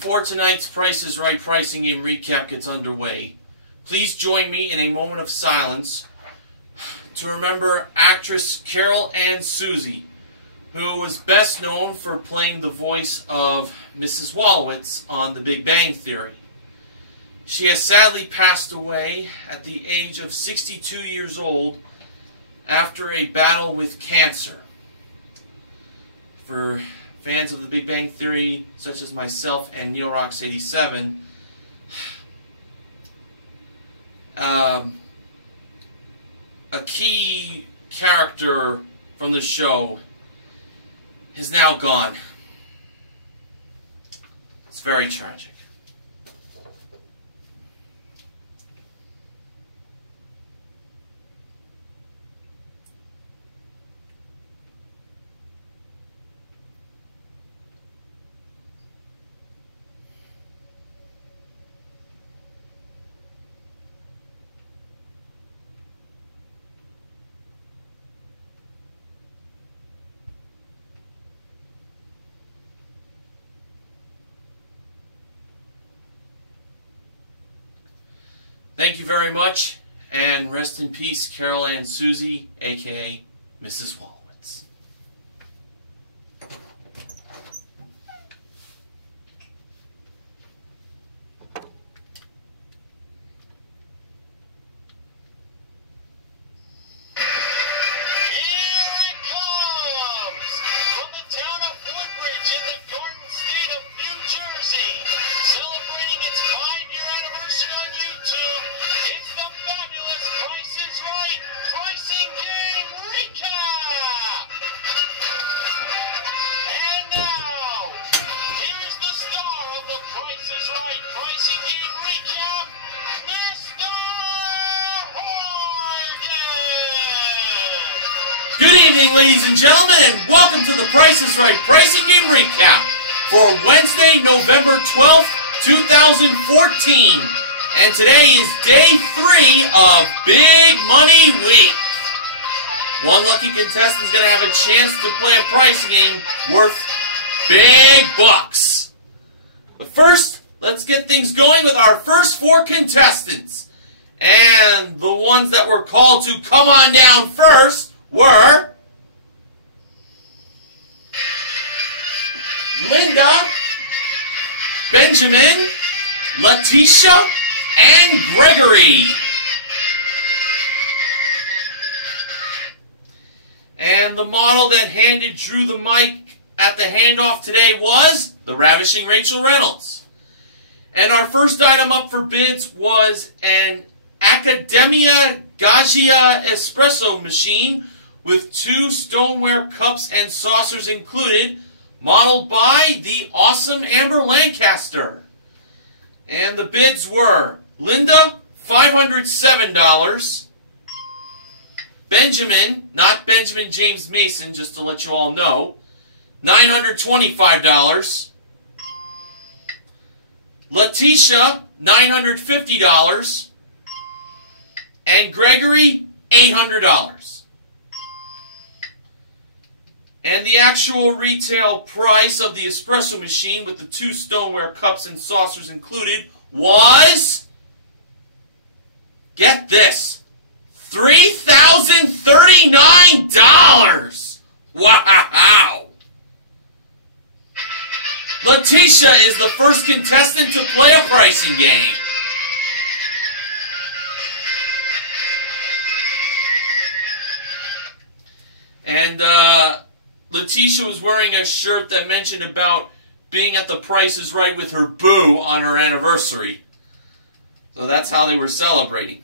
Before tonight's Price is Right pricing game recap gets underway, please join me in a moment of silence to remember actress Carol Ann Susie, who was best known for playing the voice of Mrs. Wolowitz on The Big Bang Theory. She has sadly passed away at the age of 62 years old after a battle with cancer. For fans of The Big Bang Theory, such as myself and NeilRocks87, a key character from the show is now gone. It's very tragic. Thank you very much, and rest in peace, Carol Ann Susie, a.k.a. Mrs. Wolowitz. Good evening, ladies and gentlemen, and welcome to the Price is Right Pricing Game Recap for Wednesday, November 12th, 2014. And today is day 3 of Big Money Week. One lucky contestant is going to have a chance to play a pricing game worth big bucks. But first, let's get things going with our first 4 contestants. And the ones that were called to come on down first were Linda, Benjamin, Letitia, and Gregory. And the model that handed Drew the mic at the handoff today was the ravishing Rachel Reynolds. And our first item up for bids was an Academia Gaggia espresso machine with 2 stoneware cups and saucers included, modeled by the awesome Amber Lancaster. And the bids were Linda, $507. Benjamin, not Benjamin James Mason, just to let you all know, $925. Letitia, $950. And Gregory, $800. And the actual retail price of the espresso machine with the 2 stoneware cups and saucers included was, get this, $3,039! Wow! Letitia is the first contestant to play a pricing game. And, Letitia was wearing a shirt that mentioned about being at the Price is Right with her boo on her anniversary. So that's how they were celebrating.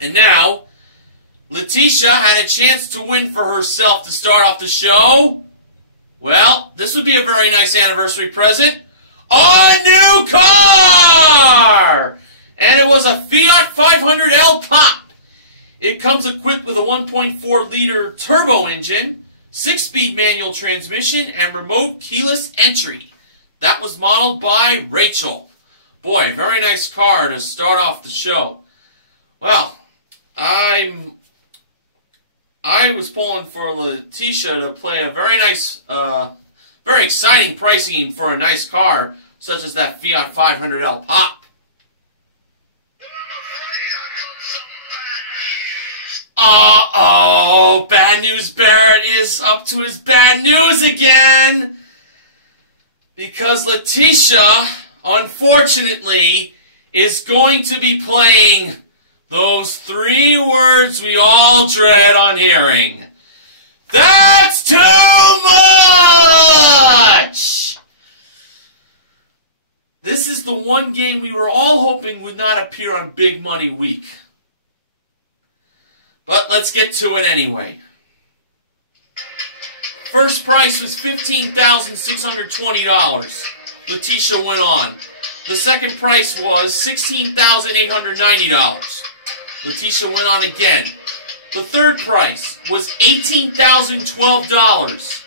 And now, Letitia had a chance to win for herself to start off the show. Well, this would be a very nice anniversary present. A new car! And it was a Fiat 500L Pop. It comes equipped with a 1.4-liter turbo engine, 6-speed manual transmission, and remote keyless entry. That was modeled by Rachel. Boy, very nice car to start off the show. Well, I was pulling for Letitia to play a very nice, very exciting pricing game for a nice car such as that Fiat 500L Pop. Uh-oh, Bad News Barrett is up to his bad news again. Because Letitia, unfortunately, is going to be playing those 3 words we all dread on hearing. That's too much! This is the one game we were all hoping would not appear on Big Money Week. But let's get to it anyway. First price was $15,620. Letitia went on. The second price was $16,890. Letitia went on again. The third price was $18,012.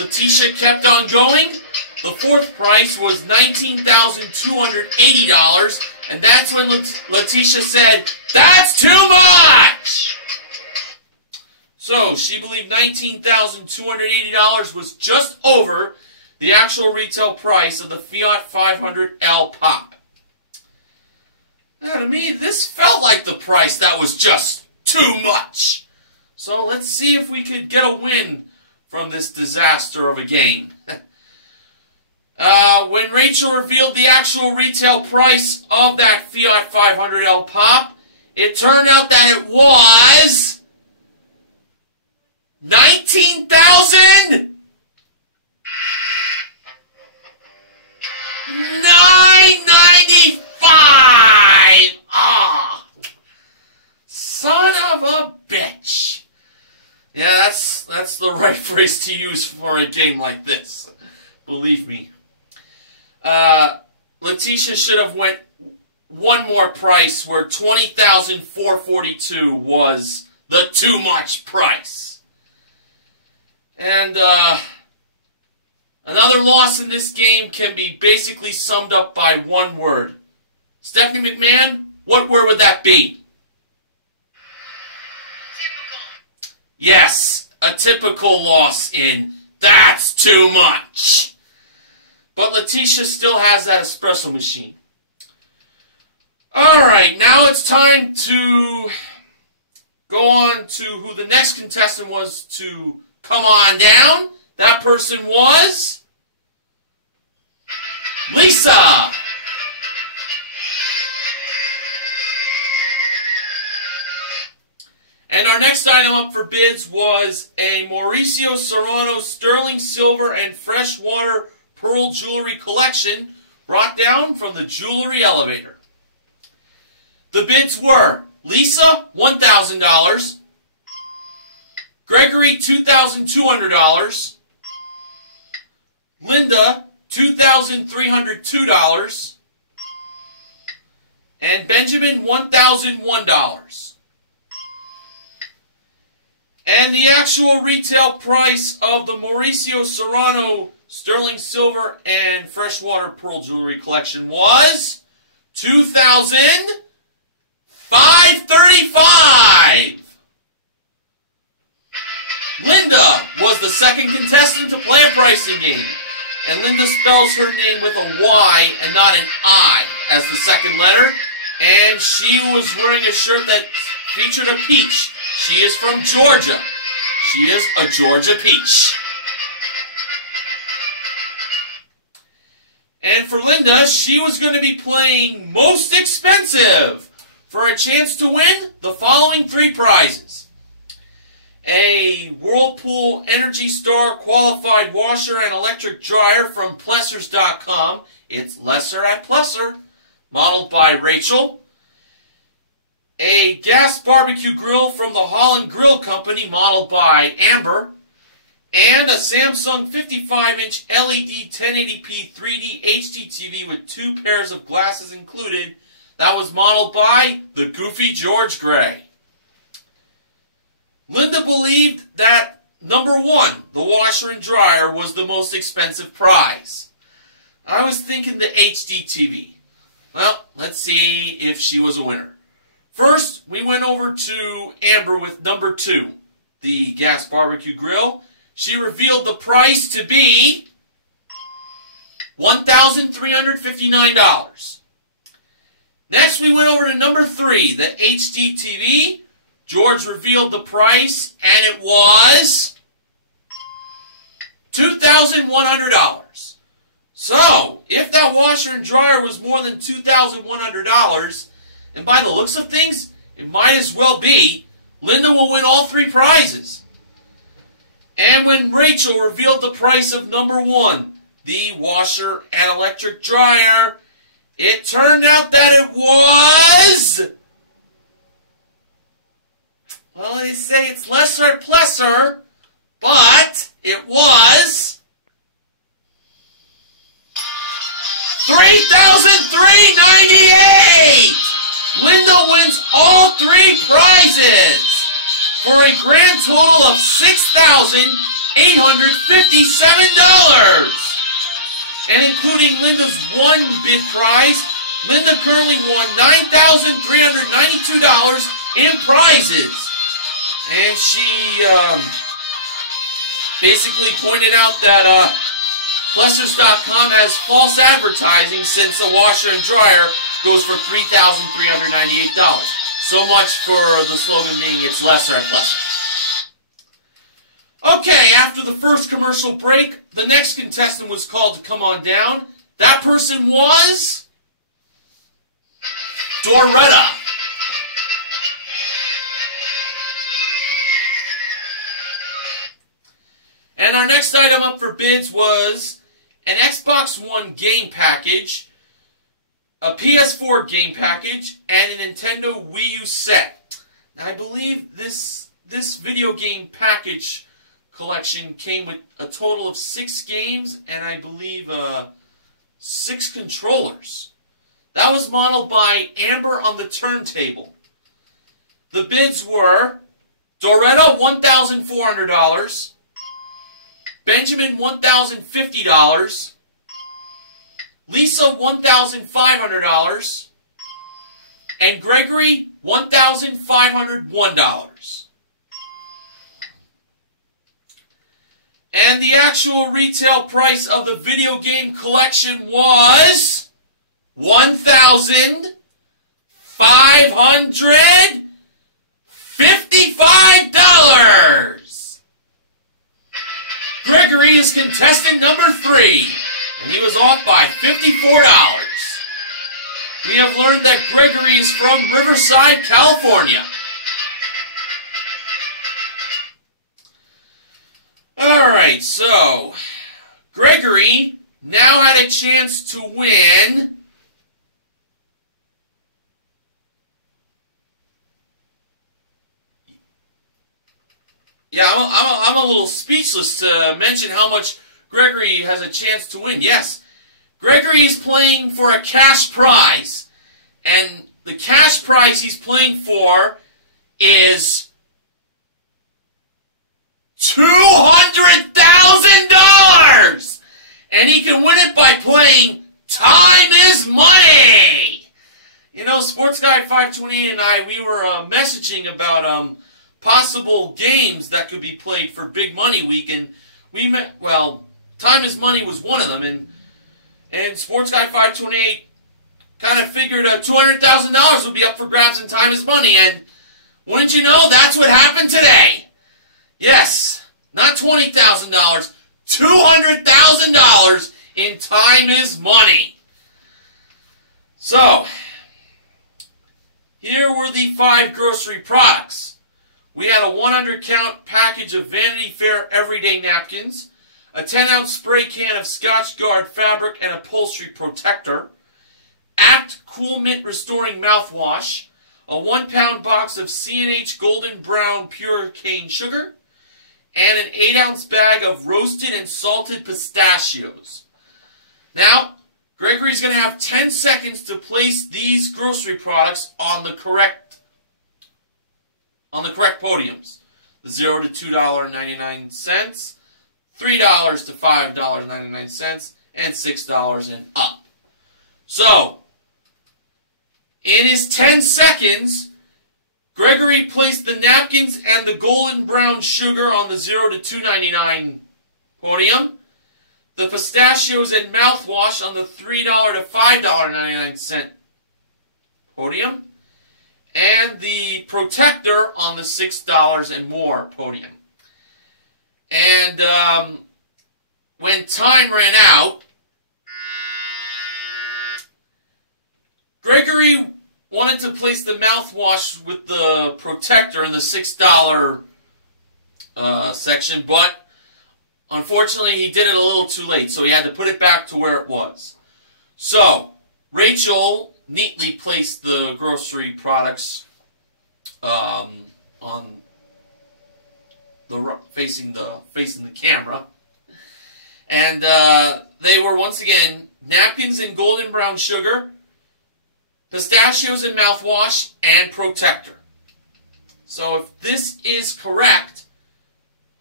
Letitia kept on going. The fourth price was $19,280, and that's when Letitia said, "That's too much!" So she believed $19,280 was just over the actual retail price of the Fiat 500L Pop. Now, to me, this felt like the price that was just too much. So let's see if we could get a win from this disaster of a game. When Rachel revealed the actual retail price of that Fiat 500L Pop, it turned out that it was $19,995. Ah, son of a bitch. Yeah, that's the right phrase to use for a game like this. Believe me. Letitia should have went one more price where $20,442 was the too much price. And another loss in this game can be basically summed up by one word. Stephanie McMahon, what word would that be? Yes, a typical loss in That's Too Much. But Letitia still has that espresso machine. Alright, now it's time to go on to who the next contestant was to come on down. That person was Lisa. And our next item up for bids was a Mauricio Serrano sterling silver and freshwater pearl jewelry collection brought down from the jewelry elevator. The bids were Lisa, $1,000, Gregory, $2,200, Linda, $2,302, and Benjamin, $1,001. And the actual retail price of the Mauricio Serrano sterling silver and freshwater pearl jewelry collection was $2,535. Linda was the second contestant to play a pricing game, and Linda spells her name with a Y and not an I as the second letter, and she was wearing a shirt that featured a peach. She is from Georgia. She is a Georgia peach. And for Linda, she was going to be playing most expensive for a chance to win the following 3 prizes. A Whirlpool Energy Star qualified washer and electric dryer from Plessers.com. It's Lesser at Plesser, modeled by Rachel. A gas barbecue grill from the Holland Grill Company, modeled by Amber. And a Samsung 55-inch LED 1080p 3D HD TV with 2 pairs of glasses included. That was modeled by the Goofy George Gray. Linda believed that number 1, the washer and dryer, was the most expensive prize. I was thinking the HD TV. Well, let's see if she was a winner. First, we went over to Amber with number 2, the gas barbecue grill. She revealed the price to be $1,359. Next, we went over to number 3, the HD TV. George revealed the price, and it was $2,100. So, if that washer and dryer was more than $2,100, and by the looks of things, it might as well be, Linda will win all 3 prizes. And when Rachel revealed the price of number 1, the washer and electric dryer, it turned out that it was... Well, they say it's lesser at Plesser, but it was $3,398! Linda wins all 3 prizes for a grand total of $6,857. And including Linda's 1 bid prize, Linda currently won $9,392 in prizes. And she basically pointed out that Plessers.com has false advertising since a washer and dryer goes for $3,398. So much for the slogan being it's lesser at Plesser. Okay, after the first commercial break, the next contestant was called to come on down. That person was Doretta. And our next item up for bids was an Xbox One game package, a PS4 game package, and a Nintendo Wii U set. Now, I believe this video game package collection came with a total of 6 games and I believe 6 controllers. That was modeled by Amber on the Turntable. The bids were Doretta, $1,400, Benjamin, $1,050, Lisa, $1,500, and Gregory, $1,501. And the actual retail price of the video game collection was $1,555. Gregory is contestant number 3, and he was off by $54. We have learned that Gregory is from Riverside, California. Alright, so Gregory now had a chance to win I'm a little speechless to mention how much Gregory has a chance to win. Yes, Gregory is playing for a cash prize, and the cash prize he's playing for is $200,000! And he can win it by playing Time is Money! You know, Sports Guy 528 and I, we were messaging about possible games that could be played for Big Money Week, and we met, well, Time is Money was one of them, and Sports Guy 528 kind of figured $200,000 would be up for grabs in Time is Money, and wouldn't you know, that's what happened today. Yes, not $20,000, $200,000 in Time is Money. So, here were the 5 grocery products. We had a 100-count package of Vanity Fair Everyday Napkins, a 10-ounce spray can of Scotch Guard Fabric and Upholstery Protector, Act Cool Mint Restoring Mouthwash, a 1-pound box of C&H Golden Brown Pure Cane Sugar, and an 8-ounce bag of roasted and salted pistachios. Now, Gregory's going to have 10 seconds to place these grocery products on the correct podiums. The $0 to $2.99, $3 to $5.99, and $6 and up. So, in his 10 seconds, Gregory placed the napkins and the golden brown sugar on the $0 to $2.99 podium. the pistachios and mouthwash on the $3 to $5.99 podium, and the protector on the $6 and more podium. And when time ran out, Gregory wanted to place the mouthwash with the protector in the $6 section, but unfortunately he did it a little too late, so he had to put it back to where it was. So Rachel neatly placed the grocery products on the facing the camera, and they were once again napkins and golden brown sugar, pistachios and mouthwash, and protector. So if this is correct,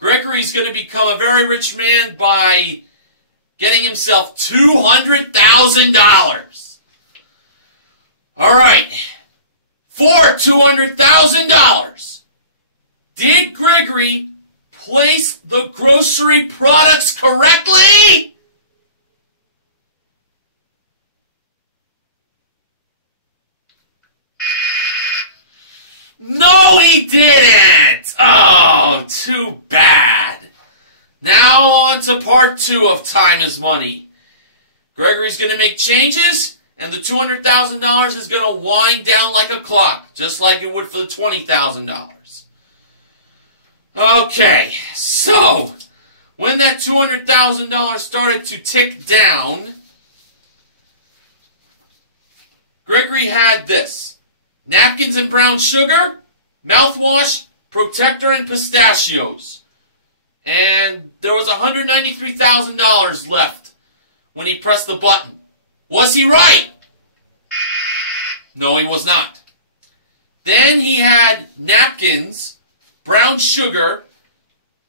Gregory's going to become a very rich man by getting himself $200,000. All right. For $200,000, did Gregory place the grocery products correctly? No, he didn't! Oh, too bad. Now on to part 2 of Time is Money. Gregory's going to make changes, and the $200,000 is going to wind down like a clock, just like it would for the $20,000. Okay, so when that $200,000 started to tick down, Gregory had this: napkins and brown sugar, mouthwash, protector, and pistachios. And there was $193,000 left when he pressed the button. Was he right? No, he was not. Then he had napkins, brown sugar,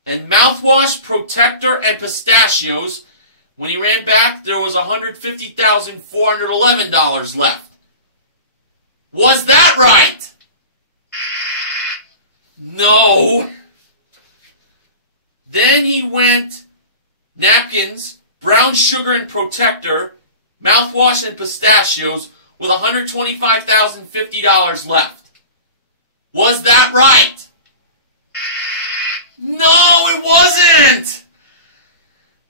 and mouthwash, protector, and pistachios. When he ran back, there was $150,411 left. Was that right? No. Then he went napkins, brown sugar and protector, mouthwash and pistachios with $125,050 left. Was that right? No, it wasn't.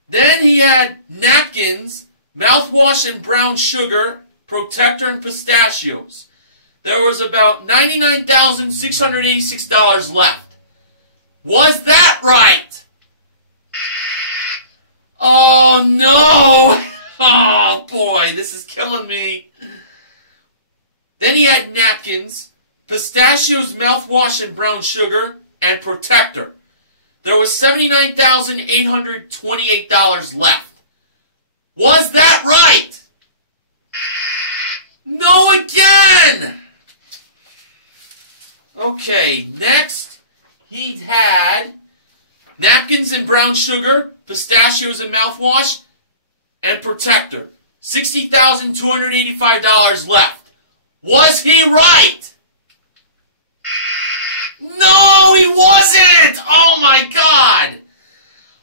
Then he had napkins, mouthwash and brown sugar, protector and pistachios. There was about $99,686 left. Was that right? Oh, no. Oh, boy, this is killing me. Then he had napkins, pistachios, mouthwash, and brown sugar, and protector. There was $79,828 left. Was that right? No, again! Okay, next, he had napkins and brown sugar, pistachios and mouthwash, and protector. $60,285 left. Was he right? No, he wasn't! Oh my God!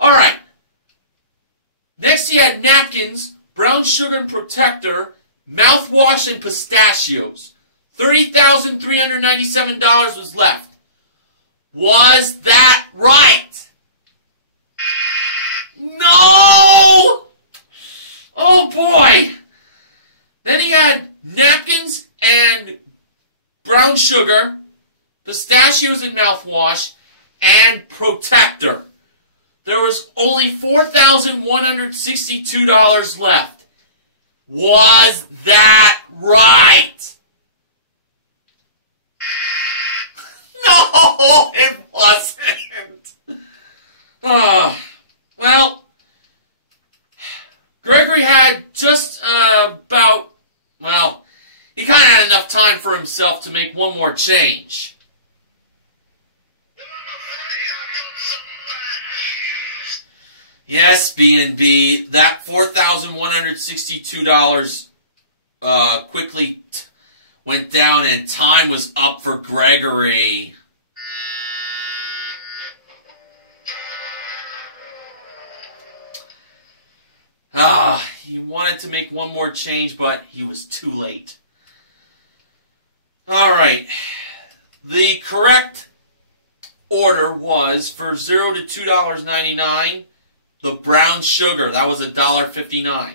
Alright. Next he had napkins, brown sugar and protector, mouthwash and pistachios. $30,397 was left. Was that right? No! Oh boy! Then he had napkins and brown sugar, pistachios and mouthwash, and protector. There was only $4,162 left. Was that right? No, it wasn't. Well, Gregory had just about, well, he kind of had enough time for himself to make one more change. Yes, B&B, that $4,162 quickly went down and time was up for Gregory. wanted to make one more change, but he was too late. Alright. The correct order was for $0 to $2.99, the brown sugar. That was $1.59.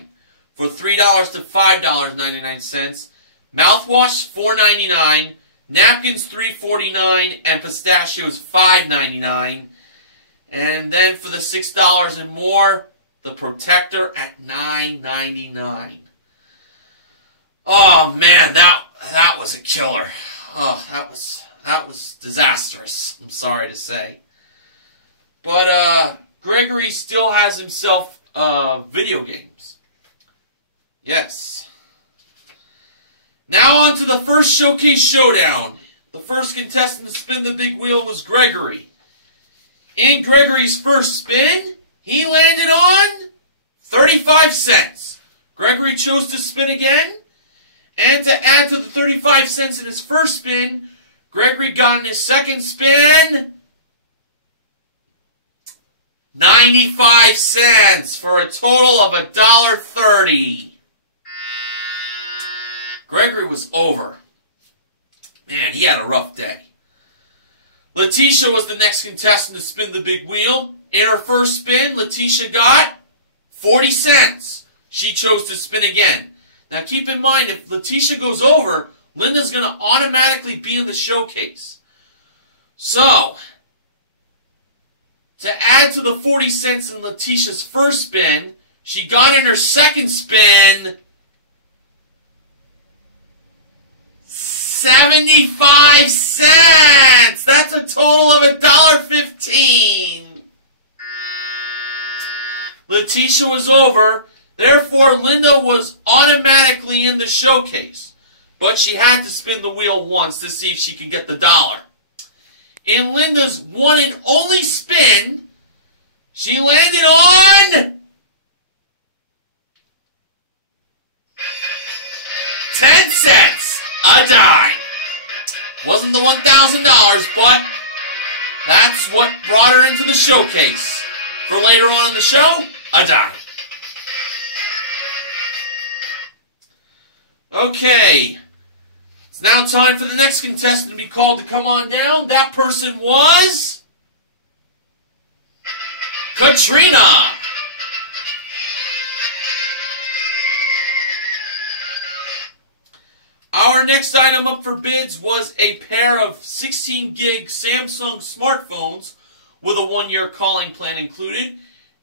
For $3 to $5.99, mouthwash $4.99, napkins $3.49, and pistachios $5.99. And then for the $6 and more, the protector at $9.99. Oh man, that was a killer. Oh, that was disastrous. I'm sorry to say. But Gregory still has himself video games. Yes. Now on to the first showcase showdown. The first contestant to spin the big wheel was Gregory. In Gregory's first spin, he landed on 35 cents. Gregory chose to spin again, and to add to the 35 cents in his first spin, Gregory got in his second spin 95 cents for a total of $1.30. Gregory was over. Man, he had a rough day. Letitia was the next contestant to spin the big wheel. In her first spin, Letitia got 40 cents. She chose to spin again. Now keep in mind, if Letitia goes over, Linda's going to automatically be in the showcase. So, to add to the 40 cents in Letitia's first spin, she got in her second spin 75 cents! That's a total of $1.15. Letitia was over, therefore Linda was automatically in the showcase. But she had to spin the wheel once to see if she could get the dollar. In Linda's one and only spin, she landed on 10 cents, a dime. Wasn't the $1,000, but that's what brought her into the showcase. For later on in the show, a dime. Okay. It's now time for the next contestant to be called to come on down. That person was Katrina. Our next item up for bids was a pair of 16 gig Samsung smartphones with a 1-year calling plan included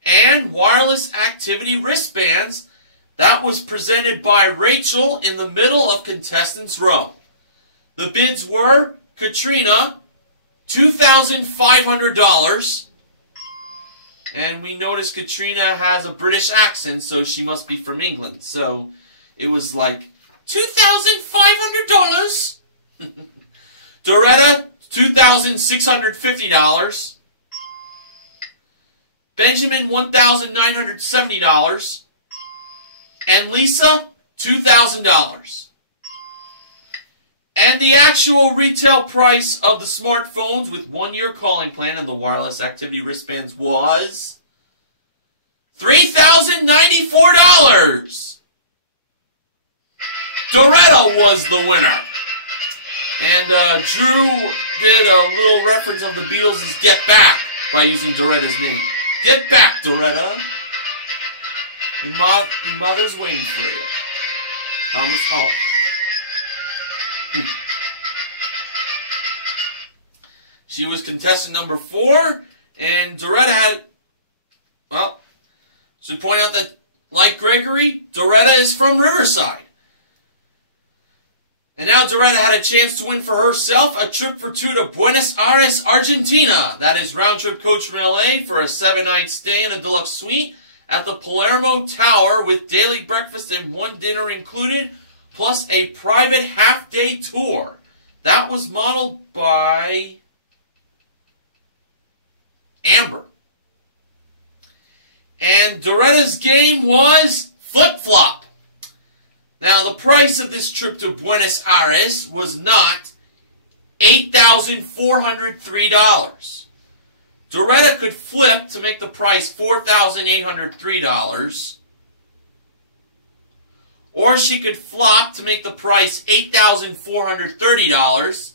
and wireless activity wristbands. That was presented by Rachel in the middle of contestants row. The bids were Katrina, $2,500. And we noticed Katrina has a British accent, so she must be from England. So it was like $2,500. Doretta, $2,650. Benjamin, $1,970. And Lisa, $2,000. And the actual retail price of the smartphones with 1-year calling plan and the wireless activity wristbands was $3,094. Doretta was the winner. And Drew did a little reference of the Beatles' Get Back by using Doretta's name. Get back, Doretta. Your mother's waiting for you. Thomas Hall. She was contestant number 4, and Doretta had, well, should point out that, like Gregory, Doretta is from Riverside. And now Doretta had a chance to win for herself a trip for 2 to Buenos Aires, Argentina. That is round-trip coach from LA for a 7-night stay in a deluxe suite at the Palermo Tower with daily breakfast and 1 dinner included, plus a private half-day tour. That was modeled by Amber. And Doretta's game was flip-flop. Now, the price of this trip to Buenos Aires was not $8,403. Doretta could flip to make the price $4,803. Or she could flop to make the price $8,430.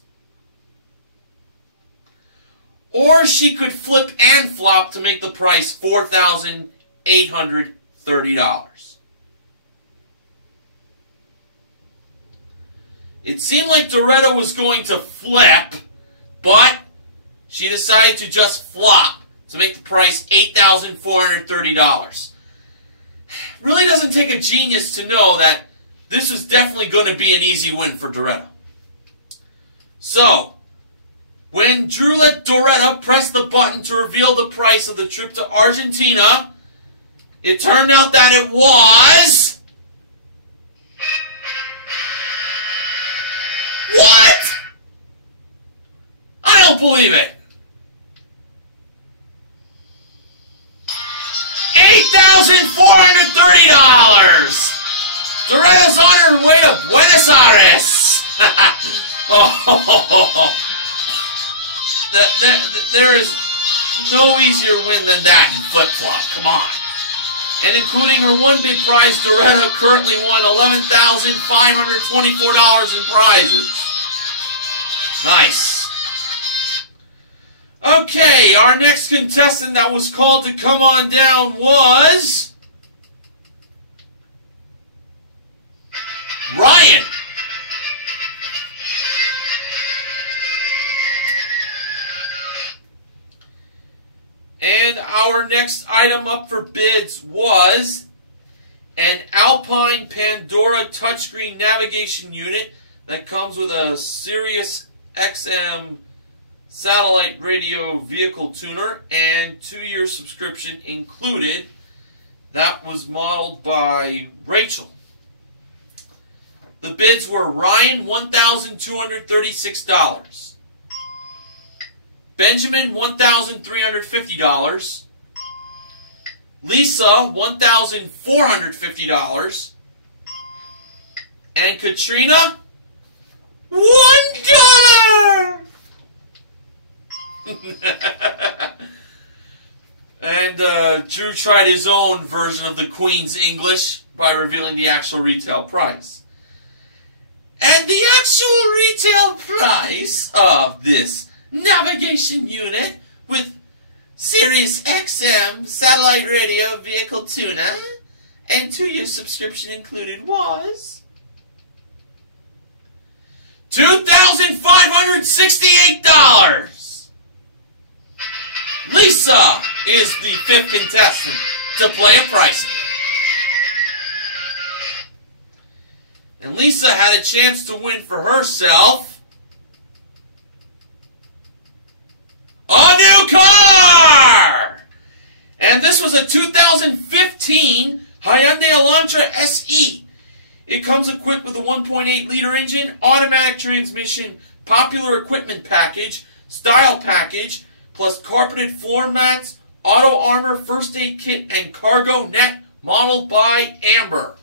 Or she could flip and flop to make the price $4,830. It seemed like Doretta was going to flip, but she decided to just flop to make the price $8,430. Really doesn't take a genius to know that this was definitely going to be an easy win for Doretta. So, when Doretta pressed the button to reveal the price of the trip to Argentina, it turned out that it was... What? I don't believe it. $8,430. Doretta's on her way to Buenos Aires. There is no easier win than that in flip-flop. Come on. And including her one big prize, Doretta currently won $11,524 in prizes. Nice. Okay, our next contestant that was called to come on down was... Ryan. And our next item up for bids was an Alpine Pandora touchscreen navigation unit that comes with a Sirius XM satellite radio vehicle tuner and 2-year subscription included. That was modeled by Rachel. The bids were Ryan, $1,236. Benjamin, $1,350. Lisa, $1,450. And Katrina, $1. And Drew tried his own version of the Queen's English by revealing the actual retail price. And the actual retail price of this navigation unit with Sirius XM satellite radio vehicle tuner and 2-year subscription included was $2,568. Lisa is the 5th contestant to play a pricing. And Lisa had a chance to win for herself a new car! And this was a 2015 Hyundai Elantra SE. It comes equipped with a 1.8-liter engine, automatic transmission, popular equipment package, style package, plus carpeted floor mats, auto armor, first aid kit, and cargo net, modeled by Amber.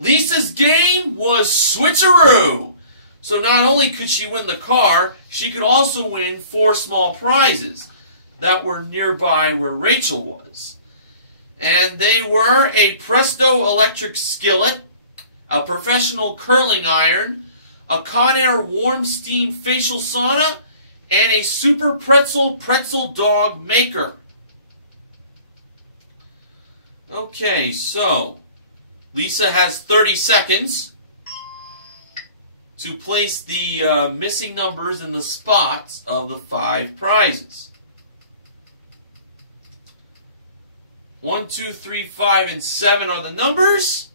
Lisa's game was switcheroo. So not only could she win the car, she could also win 4 small prizes that were nearby where Rachel was. And they were a Presto electric skillet, a professional curling iron, a Conair warm steam facial sauna, and a Super pretzel dog maker. Okay, so Lisa has 30 seconds to place the missing numbers in the spots of the 5 prizes. 1, 2, 3, 5, and 7 are the numbers.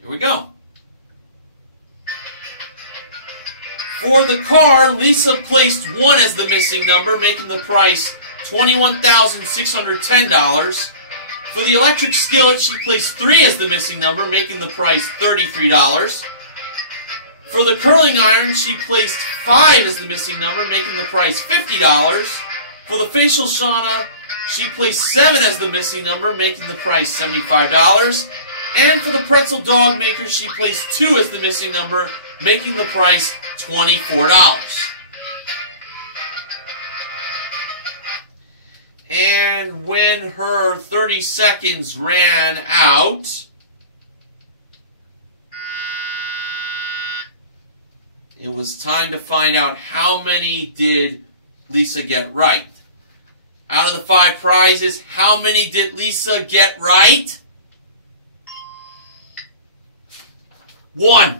Here we go. For the car, Lisa placed 1 as the missing number, making the price $21,610. For the electric skillet, she placed 3 as the missing number, making the price $33. For the curling iron, she placed 5 as the missing number, making the price $50. For the facial sauna, she placed 7 as the missing number, making the price $75. And for the pretzel dog maker, she placed 2 as the missing number, making the price $24. And when her 30 seconds ran out, it was time to find out how many did Lisa get right. Out of the 5 prizes, how many did Lisa get right? 1.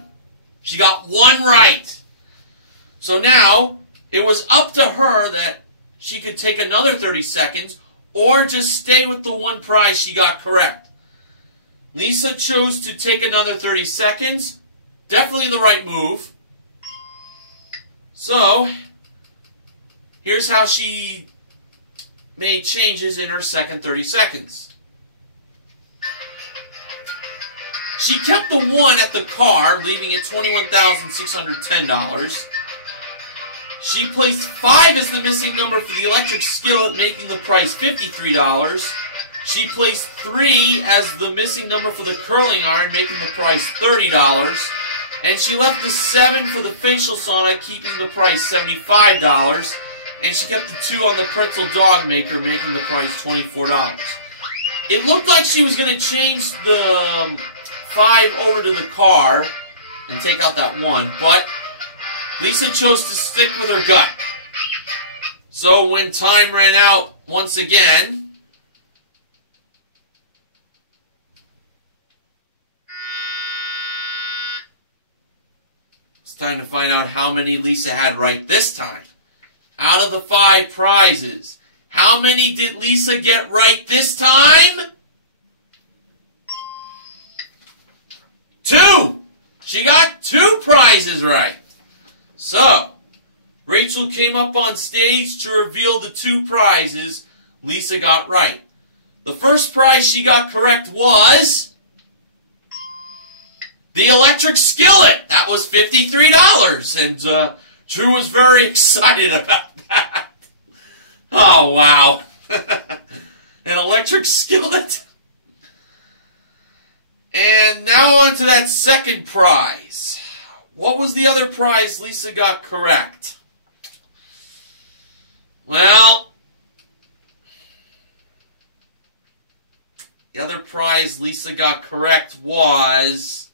She got 1 right. So now, it was up to her that she could take another 30 seconds or just stay with the 1 prize she got correct. Lisa chose to take another 30 seconds. Definitely the right move. So, here's how she made changes in her second 30 seconds. She kept the 1 at the car, leaving it $21,610. She placed 5 as the missing number for the electric skillet, making the price $53. She placed 3 as the missing number for the curling iron, making the price $30. And she left the 7 for the facial sauna, keeping the price $75. And she kept the 2 on the pretzel dog maker, making the price $24. It looked like she was going to change the 5 over to the car and take out that 1, but Lisa chose to stick with her gut. So when time ran out once again, it's time to find out how many Lisa had right this time. Out of the 5 prizes, how many did Lisa get right this time? 2! She got 2 prizes right. So, Rachel came up on stage to reveal the 2 prizes Lisa got right. The first prize she got correct was the electric skillet. That was $53. And Drew was very excited about that. Oh, wow. An electric skillet. And now on to that second prize. What was the other prize Lisa got correct? Well, the other prize Lisa got correct was...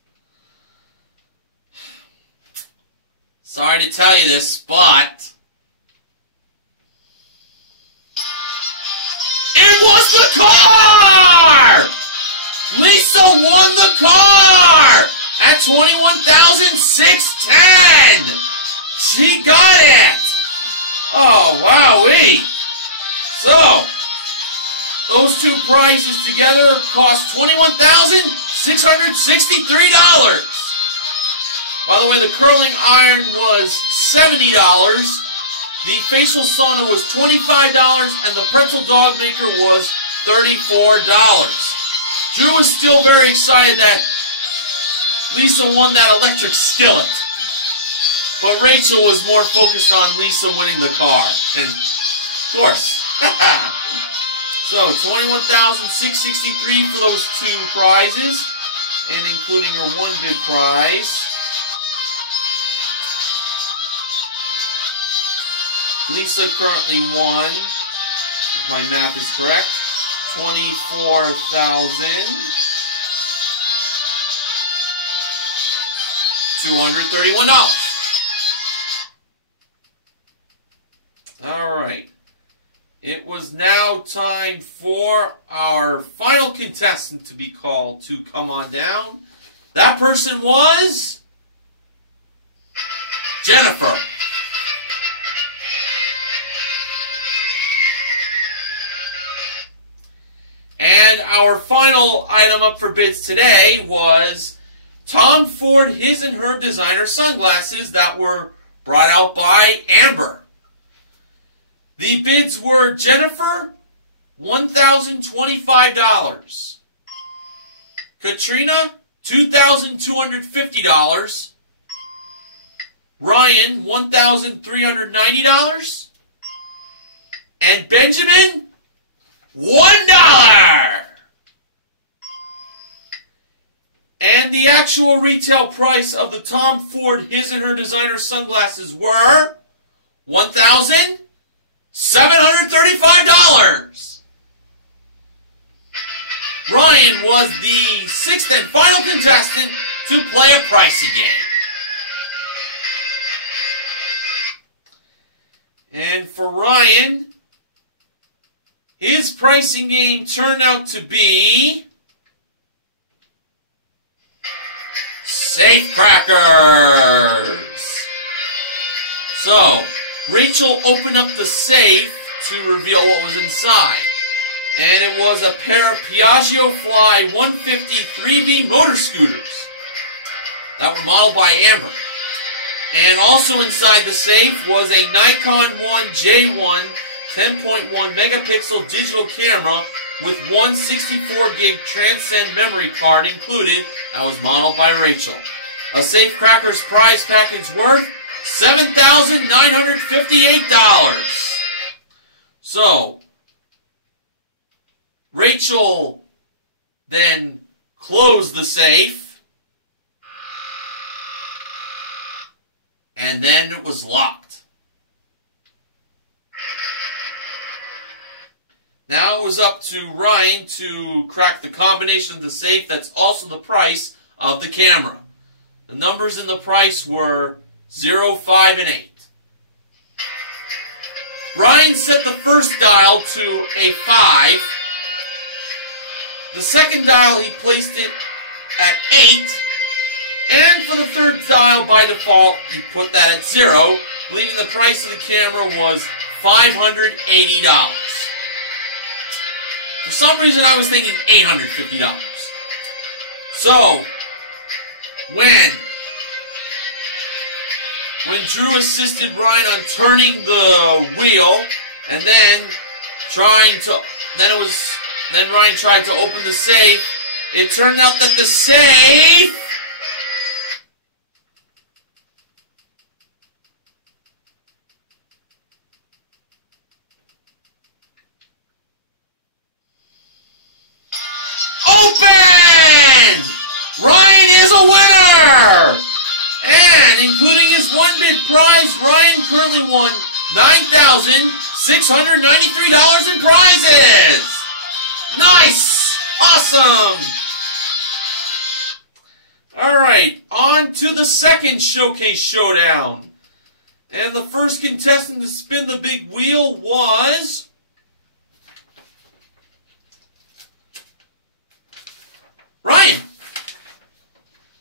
Sorry to tell you this, but... it was the car! Lisa won the car! At $21,610! She got it! Oh, wowee! So, those 2 prizes together cost $21,663! By the way, the curling iron was $70, the facial sauna was $25, and the pretzel dog maker was $34. Drew was still very excited that Lisa won that electric skillet. But Rachel was more focused on Lisa winning the car. And, of course. So, $21,663 for those 2 prizes. And including her 1 bid prize. Lisa currently won, if my math is correct, $24,231. Alright. It was now time for our final contestant to be called to come on down. That person was... Jennifer. And our final item up for bids today was Tom Ford his and her designer sunglasses that were brought out by Amber. The bids were Jennifer, $1,025. Katrina, $2,250. Ryan, $1,390. And Benjamin, $1! And the actual retail price of the Tom Ford his and her designer sunglasses were $1,735. Ryan was the 6th and final contestant to play a pricey game. And for Ryan, his pricing game turned out to be safe crackers. So, Rachel opened up the safe to reveal what was inside. And it was a pair of Piaggio Fly 150 3V motor scooters that were modeled by Amber. And also inside the safe was a Nikon 1J1 10.1 megapixel digital camera with one 64 gig Transcend memory card included that was modeled by Rachel. A Safe Crackers prize package worth $7,958. So, Rachel then closed the safe, and then it was locked. Now it was up to Ryan to crack the combination of the safe that's also the price of the camera. The numbers in the price were 0, 5, and 8. Ryan set the first dial to a 5. The second dial, he placed it at 8. And for the third dial, by default, he put that at 0, believing the price of the camera was $580. For some reason, I was thinking $850. So, when Drew assisted Ryan on turning the wheel, and then Ryan tried to open the safe, it turned out that the safe opened! Ryan is a winner! And including his one-bid prize, Ryan currently won $9,693 in prizes! Nice! Awesome! Alright, on to the second showcase showdown. And the first contestant to spin the big wheel was Ryan.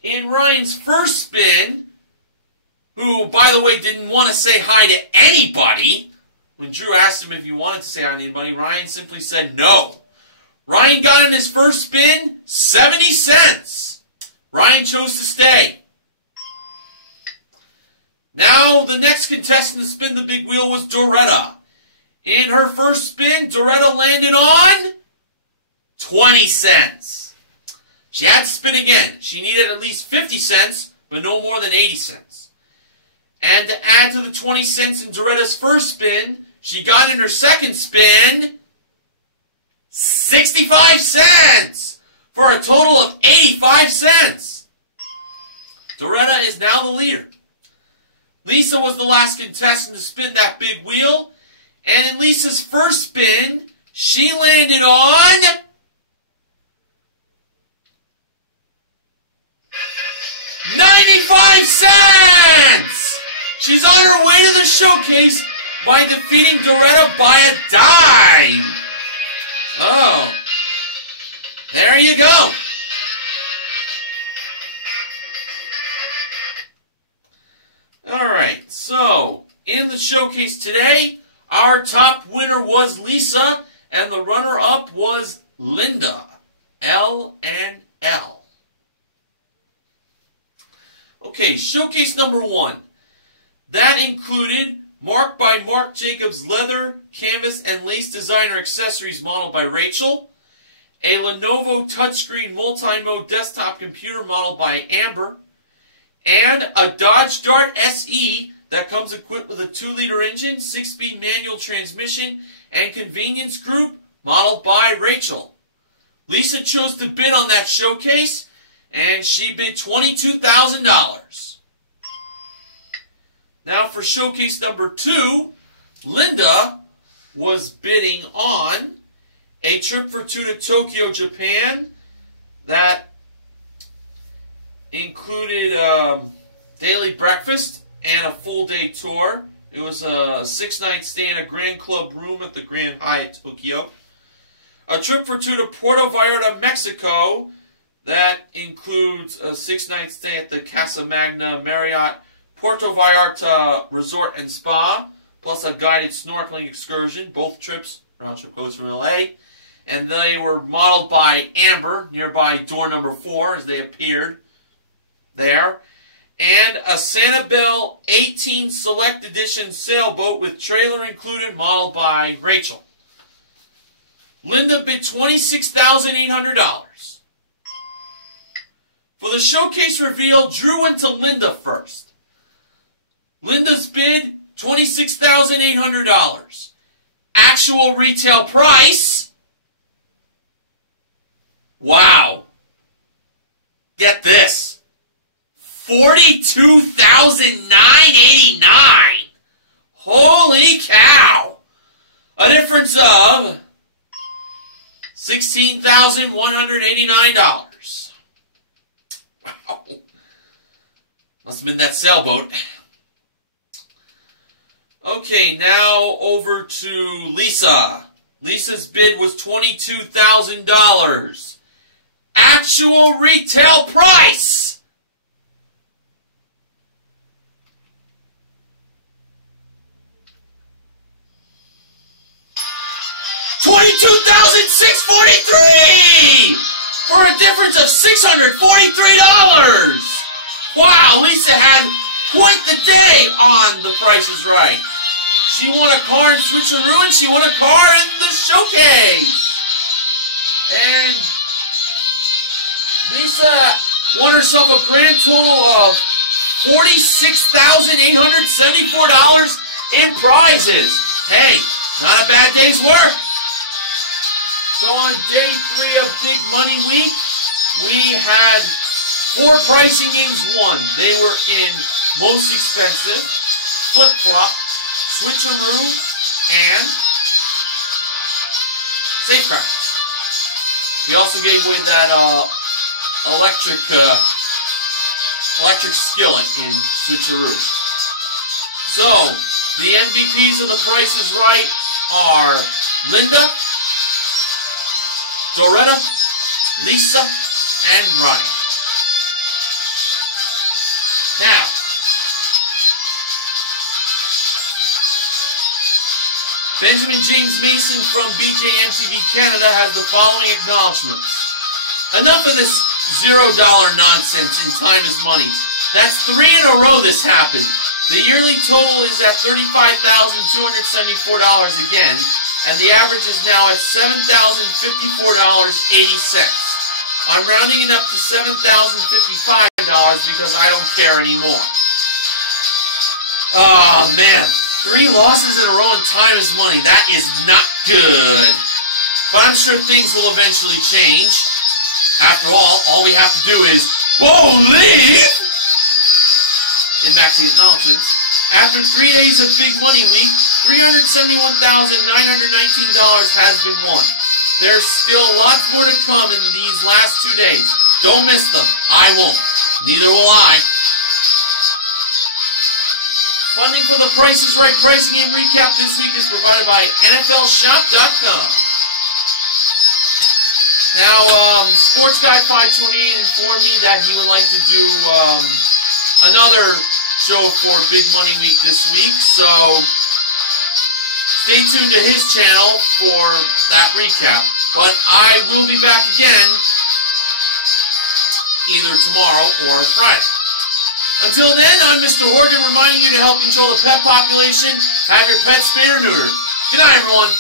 In Ryan's first spin, who, by the way, didn't want to say hi to anybody, when Drew asked him if he wanted to say hi to anybody, Ryan simply said no. Ryan got in his first spin 70 cents. Ryan chose to stay. Now, the next contestant to spin the big wheel was Doretta. In her first spin, Doretta landed on 20 cents. She had to spin again. She needed at least 50 cents, but no more than 80 cents. And to add to the 20 cents in Doretta's first spin, she got in her second spin 65 cents for a total of 85 cents. Doretta is now the leader. Lisa was the last contestant to spin that big wheel, and in Lisa's first spin, she landed on 95 cents! She's on her way to the showcase by defeating Doretta by a dime. Oh, there you go. Alright, so in the showcase today, our top winner was Lisa, and the runner-up was Linda, L and L. Okay, showcase number 1. That included Mark by Marc Jacobs leather, canvas, and lace designer accessories modeled by Rachel, a Lenovo touchscreen multi-mode desktop computer modeled by Amber, and a Dodge Dart SE that comes equipped with a 2-liter engine, 6-speed manual transmission, and convenience group modeled by Rachel. Lisa chose to bid on that showcase, and she bid $22,000. Now for showcase number 2, Linda was bidding on a trip for 2 to Tokyo, Japan that included daily breakfast and a full day tour. It was a 6-night stay in a Grand Club room at the Grand Hyatt Tokyo. A trip for two to Puerto Vallarta, Mexico. That includes a 6-night stay at the Casa Magna Marriott Puerto Vallarta Resort and Spa, plus a guided snorkeling excursion. Both trips, round trip goes from LA. And they were modeled by Amber, nearby door number 4, as they appeared there. And a Sanibel 18 Select Edition sailboat with trailer included, modeled by Rachel. Linda bid $26,800. For the showcase reveal, Drew went to Linda first. Linda's bid, $26,800. Actual retail price, wow. Get this. $42,989. Holy cow. A difference of $16,189. Wow. Must have been that sailboat. Okay, now over to Lisa. Lisa's bid was $22,000. Actual retail price, $22,643 for a difference of $643. Wow, Lisa had quite the day on The Price is Right. She won a car in Switcheroo and she won a car in the showcase. And Lisa won herself a grand total of $46,874 in prizes. Hey, not a bad day's work. So on day 3 of Big Money Week, we had 4 pricing games won. They were in Most Expensive, Flip Flop, Switcheroo, and Safecrackers. We also gave away that electric skillet in Switcheroo. So, the MVPs of The Price is Right are Linda, Doretta, Lisa, and Ryan. Now, Benjamin James Mason from BJMTV Canada has the following acknowledgements. Enough of this $0 nonsense in time is money. That's 3 in a row this happened. The yearly total is at $35,274 again, and the average is now at $7,054.80. I'm rounding it up to $7,055 because I don't care anymore. Oh, man. 3 losses in a row in time is money. That is not good. But I'm sure things will eventually change. After all we have to do is believe. In back to the acknowledgements. After 3 days of Big Money Week, $371,919 has been won. There's still lots more to come in these last 2 days. Don't miss them. I won't. Neither will I. Funding for The Price is Right pricing game recap this week is provided by NFLShop.com. Now, Sports Guy 528 informed me that he would like to do another show for Big Money Week this week, so stay tuned to his channel for that recap. But I will be back again either tomorrow or Friday. Until then, I'm Mr. Horgan reminding you to help control the pet population. Have your pets spayed or neutered. Good night, everyone.